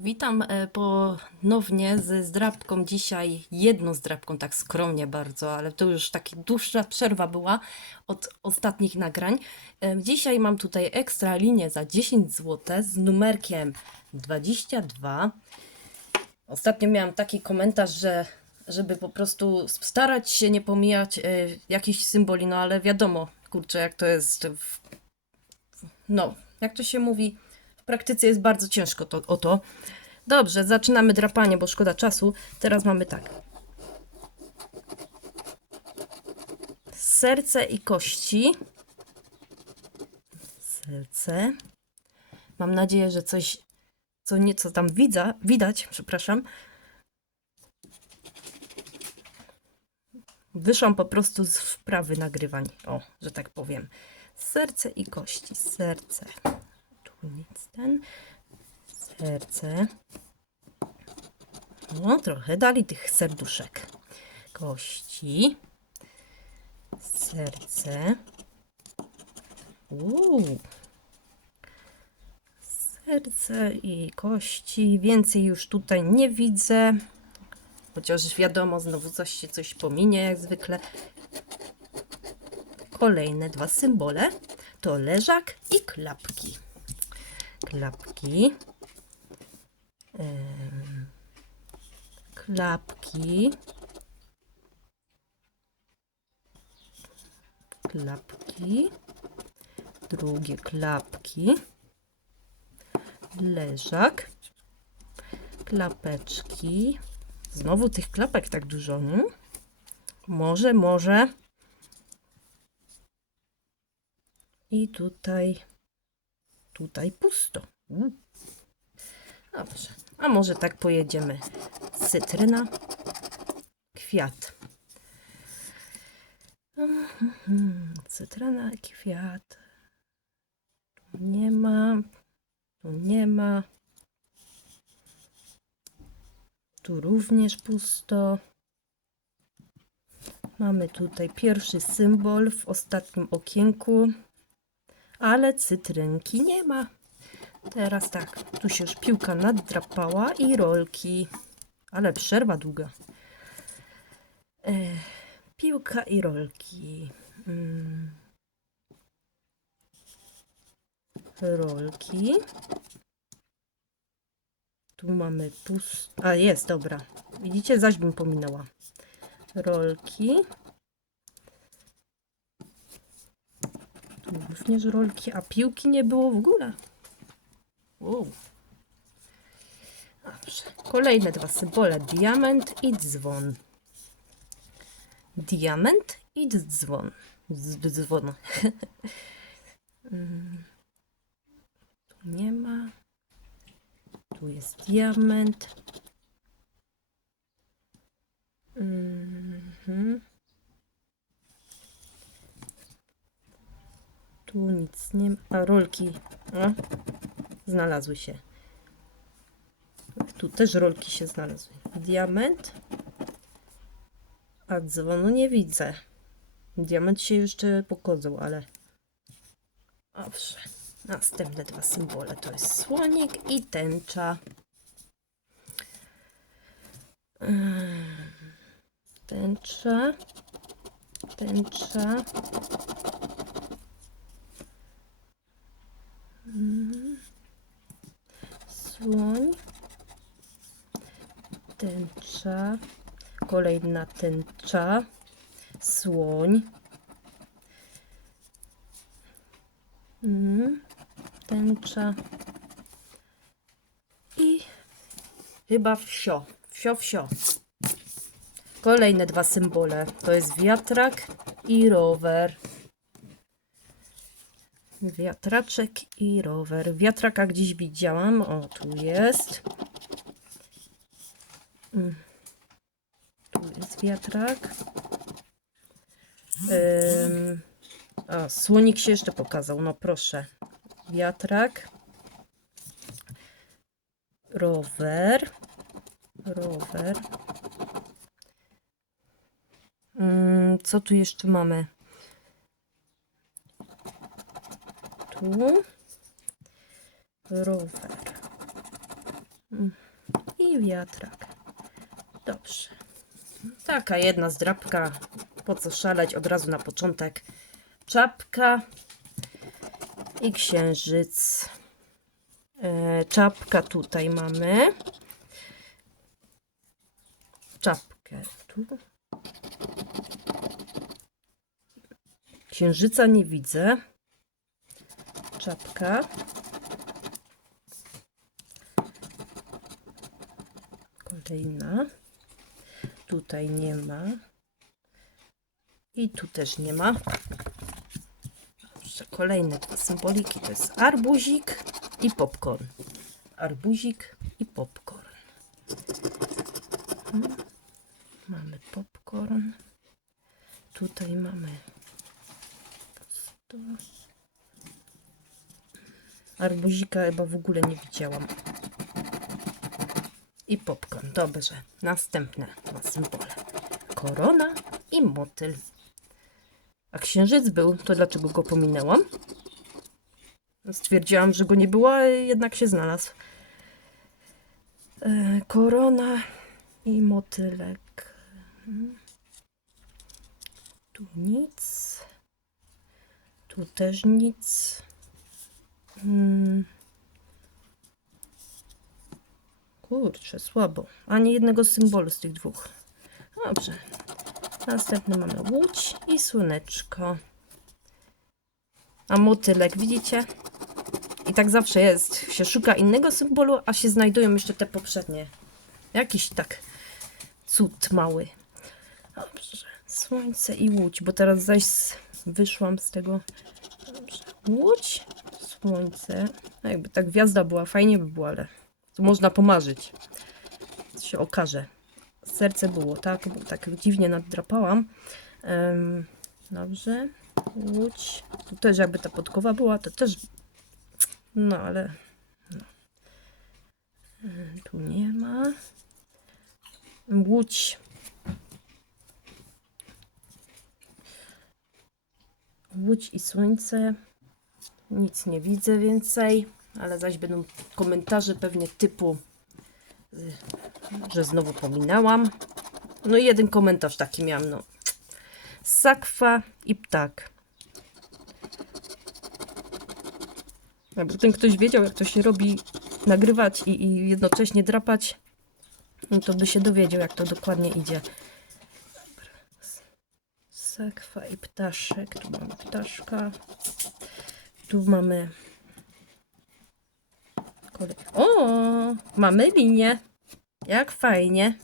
Witam e, ponownie ze zdrabką. Dzisiaj jedną zdrabką, tak skromnie bardzo, ale to już taka dłuższa przerwa była od ostatnich nagrań. E, Dzisiaj mam tutaj ekstra linię za 10 zł z numerkiem 22. Ostatnio miałam taki komentarz, że żeby po prostu starać się nie pomijać e, jakichś symboli, no ale wiadomo, kurczę, jak to jest w, no, jak to się mówi, w praktyce jest bardzo ciężko to, o to. Dobrze, zaczynamy drapanie, bo szkoda czasu. Teraz mamy tak. Serce i kości. Serce. Mam nadzieję, że coś, co nieco tam widza, widać, przepraszam. Wyszłam po prostu z wprawy nagrywań, o, że tak powiem. Serce i kości, serce. Nic ten. Serce. No, trochę dali tych serduszek. Kości. Serce. Uuu. Serce i kości. Więcej już tutaj nie widzę. Chociaż wiadomo, znowu coś się coś pominie, jak zwykle. Kolejne dwa symbole to leżak i klapki. Klapki. Klapki. Klapki. Drugie klapki. Leżak. Klapeczki. Znowu tych klapek tak dużo, nie? Może, może. I tutaj, tutaj pusto. Mm. Dobrze. A może tak pojedziemy. Cytryna, kwiat. Cytryna, kwiat. Tu nie ma. Tu nie ma. Tu również pusto. Mamy tutaj pierwszy symbol w ostatnim okienku, ale cytrynki nie ma. Teraz tak, tu się już piłka naddrapała i rolki, ale przerwa długa. Piłka i rolki. Mm. Rolki. Tu mamy pust... A, jest, dobra. Widzicie, zaś bym pominęła. Rolki. Tu również rolki, a piłki nie było w ogóle. Wow. Dobrze. Kolejne dwa symbole. Diament i dzwon. Diament i dzwon. Dzwon. Mm. tu nie ma. Tu jest diament. Mhm. Tu nic nie ma. A rolki. Znalazły się. Tu też rolki się znalazły. Diament. A dzwonu nie widzę. Diament się jeszcze pokazał, ale. Dobrze. Następne dwa symbole to jest słonik i tęcza. Ym, Tęcza. Tęcza. Mm. Słoń. Tęcza. Kolejna tęcza. Słoń. Mm. Tęcza. I chyba wsio. Wsio, wsio. Kolejne dwa symbole. To jest wiatrak i rower. Wiatraczek i rower. Wiatraka gdzieś widziałam. O, tu jest. Mm. Tu jest wiatrak. Słonik się jeszcze pokazał. No proszę. Wiatrak. Rower. Rower. Mm, co tu jeszcze mamy? Tu. Rower. Mm. I wiatrak. Dobrze. Taka jedna zdrabka. Po co szaleć od razu na początek. Czapka i księżyc. E, czapka tutaj mamy. Czapkę tu. Księżyca nie widzę. Czapka. Kolejna. Tutaj nie ma. I tu też nie ma. Kolejne dwa symboliki to jest arbuzik i popcorn. Arbuzik i popcorn. Hmm. Mamy popcorn. Tutaj mamy. Arbuzika chyba w ogóle nie widziałam. I popcorn. Dobrze. Następne dwa symbole. Korona i motyl. A księżyc był, to dlaczego go pominęłam? Stwierdziłam, że go nie było, a jednak się znalazł. E, korona i motylek. Mhm. Tu nic. Tu też nic. Hmm. Kurczę, słabo. Ani jednego symbolu z tych dwóch. Dobrze. Następny mamy łódź i słoneczko. A motylek, widzicie? I tak zawsze jest. Się szuka innego symbolu, a się znajdują jeszcze te poprzednie. Jakiś tak cud mały. Dobrze. Słońce i łódź, bo teraz zaś wyszłam z tego. Dobrze. Łódź, słońce. No jakby ta gwiazda była, fajnie by było, ale tu można pomarzyć. się okaże. Serce było, tak? Tak dziwnie naddrapałam. Em, dobrze. Łódź. Tu też jakby ta podkowa była, to też... No, ale... No. Tu nie ma. Łódź. Łódź i słońce. Nic nie widzę więcej, ale zaś będą komentarze pewnie typu, że znowu pominęłam. No i jeden komentarz taki miałam, no. Sakwa i ptak. Jakby ten ktoś wiedział, jak to się robi, nagrywać i, i jednocześnie drapać, no to by się dowiedział, jak to dokładnie idzie. Sakwa i ptaszek. Tu mamy ptaszka. Tu mamy. Kolej. O! Mamy linię. Jak fajnie.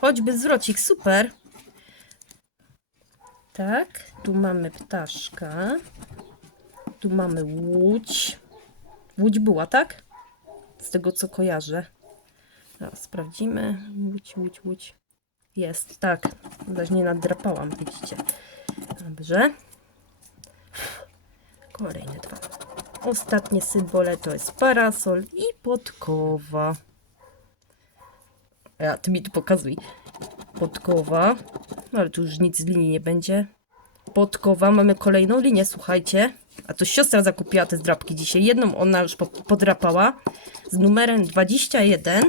Choćby zwrocik, super. Tak, tu mamy ptaszka. Tu mamy łódź. Łódź była, tak? Z tego co kojarzę. Teraz sprawdzimy. Łódź, łódź, łódź. Jest, tak. Zaś nie nadrapałam, widzicie. Dobrze. Kolejne dwa. Ostatnie symbole to jest parasol i podkowa. A ty mi tu pokazuj. Podkowa. No, ale tu już nic z linii nie będzie. Podkowa. Mamy kolejną linię, słuchajcie. A to siostra zakupiła te zdrapki dzisiaj. Jedną ona już po- podrapała z numerem 21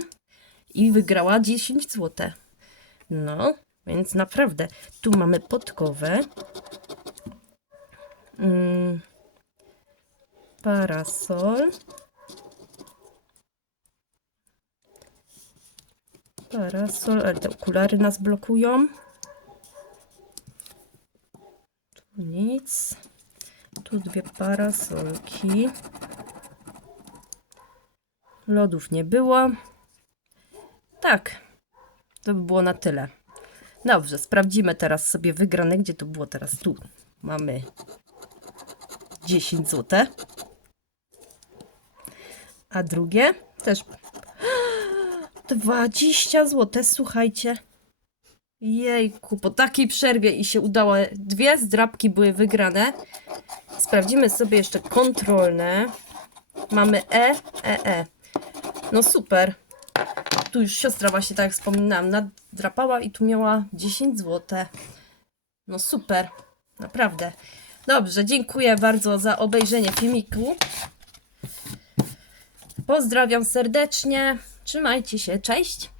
i wygrała 10 zł. No, więc naprawdę. Tu mamy podkowę. Mm, parasol. Parasol, ale te okulary nas blokują. Tu nic. Tu dwie parasolki. Lodów nie było. Tak, to by było na tyle. Dobrze, sprawdzimy teraz sobie wygrane. Gdzie to było teraz? Tu mamy 10 zł. A drugie też 20 zł. Słuchajcie. Jejku, po takiej przerwie i się udało. Dwie zdrabki były wygrane. Sprawdzimy sobie jeszcze kontrolne. Mamy E, E, E. No super tu już siostra właśnie, tak jak wspominałam, nadrapała i tu miała 10 zł. No super, naprawdę. Dobrze, dziękuję bardzo za obejrzenie filmiku. Pozdrawiam serdecznie. Trzymajcie się. Cześć.